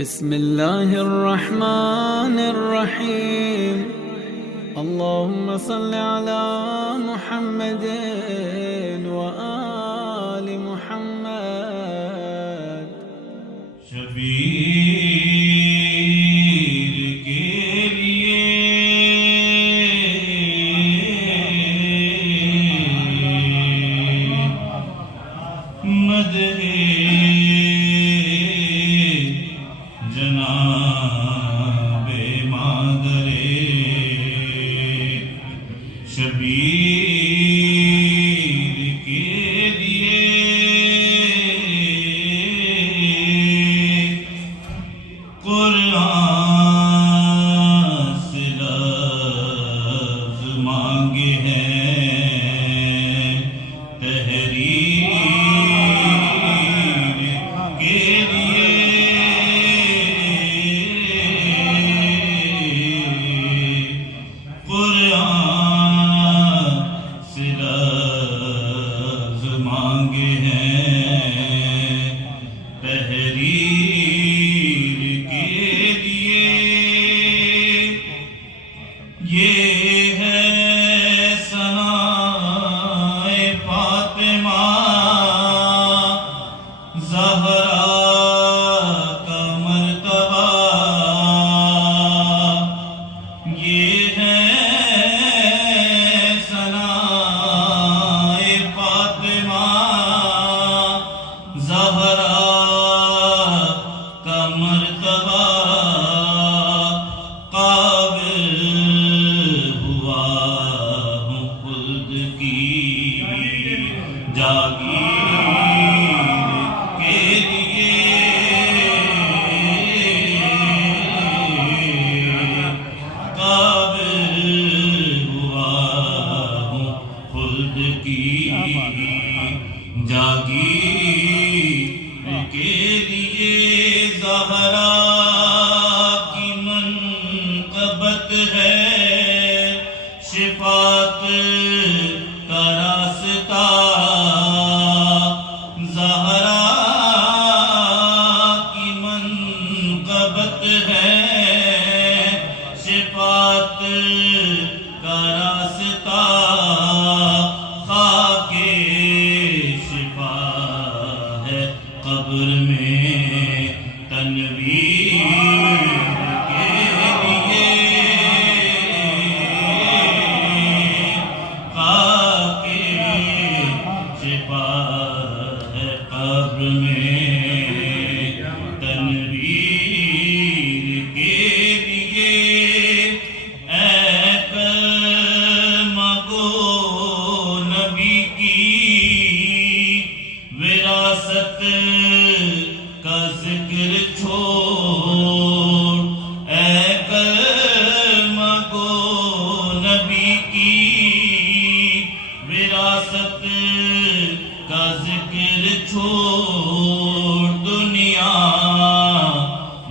بسم الله الرحمن الرحيم. اللهم صل على محمد وآل محمد. شبیر کے لیے مدح جناب مادر شبیر کے لیے قرآن سے لفظ مانگے ہیں تحریر کے لیے قرآن سے لفظ مانگے ہیں تحریر کے لیے. یہ ہے ثنائے فاطمہ زہرا کا مرتبہ. یہ ہے ثنائے فاطمہ زہرا کا مرتبہ. قابل ہوا ہوں خلد کی جاگیر کے لیے. قابل ہوا ہوں خلد کی جاگیر کے لیے. زہرا کی منقبت ہے شفاعت کا راستہ. زہرا کی منقبت ہے شفاعت کا راستہ. خاک شفا ہے قبر میں تنویر کے لیے. خاک شفا ہے قبر میں تنویر کے لیے. اے کلمہ گو نبی کی وراثت کا ذکر چھوڑ. اے کلمہ گو نبی کی وراثت کا ذکر چھوڑ. دنیا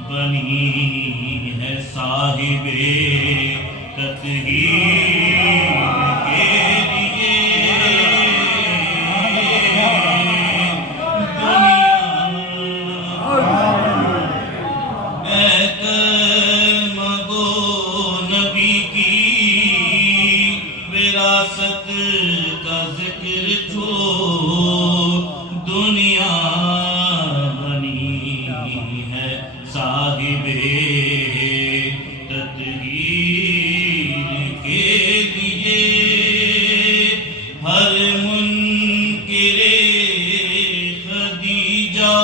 بنی ہے صاحب تطہیر کے لیے. اے کلمہ گو نبی کی وراثت کا ذکر چھوڑ. دنیا بنی ہے صاحب تطہیر کے لیے. ہر منکر خدیجہ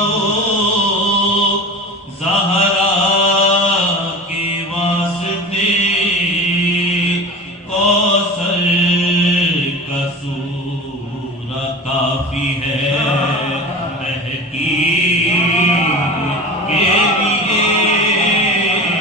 زہرا کے واسطے کوثر کا سورہ کافی ہے تحقیق کے لیے.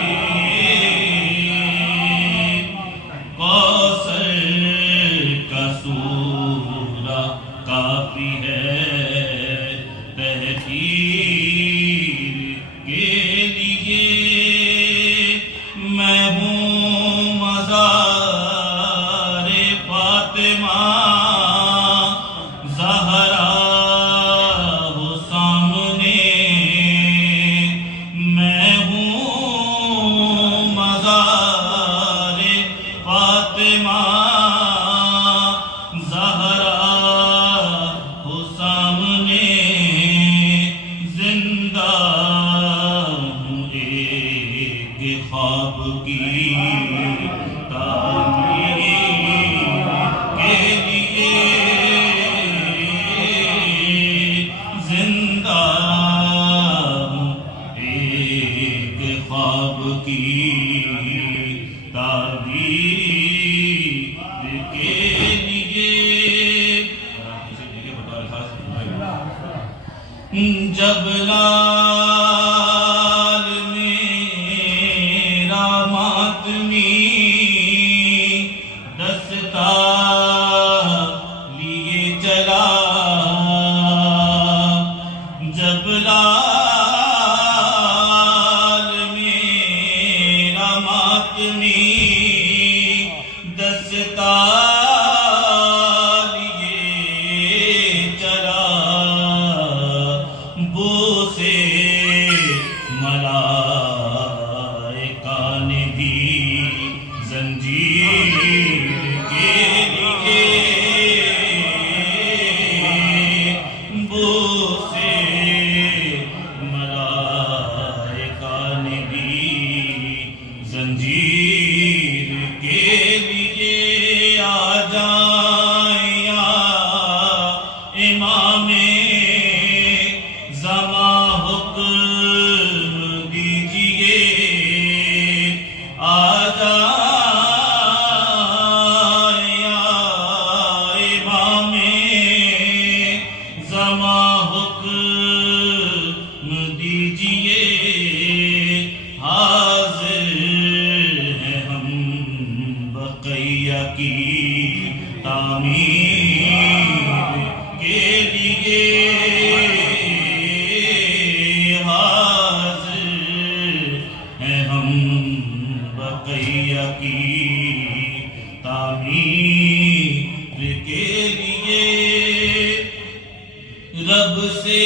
آپ کی تعبیر کے لیے جب لال میرا ماتمی دستار لیے چلا، جب لال میرا ماتمی دستار لیے چلا، بوسے ملائکہ نے بھی زنجیر کے لیے، بوسے ملائکہ نے بھی زنجیر کے لیے، آ جائیں یا امام زمان حکم دیجئے، آ جائیں یا امام زمان حکم دیجئے، حاضر ہیں ہم بقیہ کی تعمیر کے لیے، حاضر ہیں ہم بقیہ کی تعمیر کے لیے، رب سے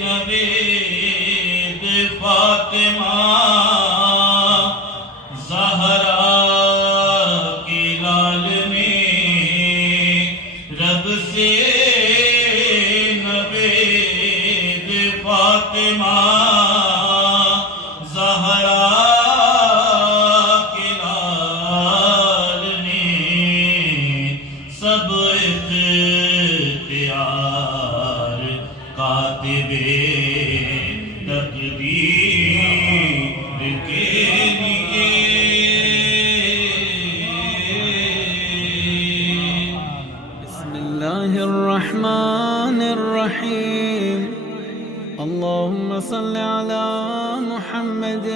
نوید فاطمہ زہرا کے لال میں، رب سے نوید فاطمہ زہرا کے لال نے، سب اختیار کاتب تقدیر کے لیے، بسم اللہ الرحمن الرحیم، اللہم صل علی محمد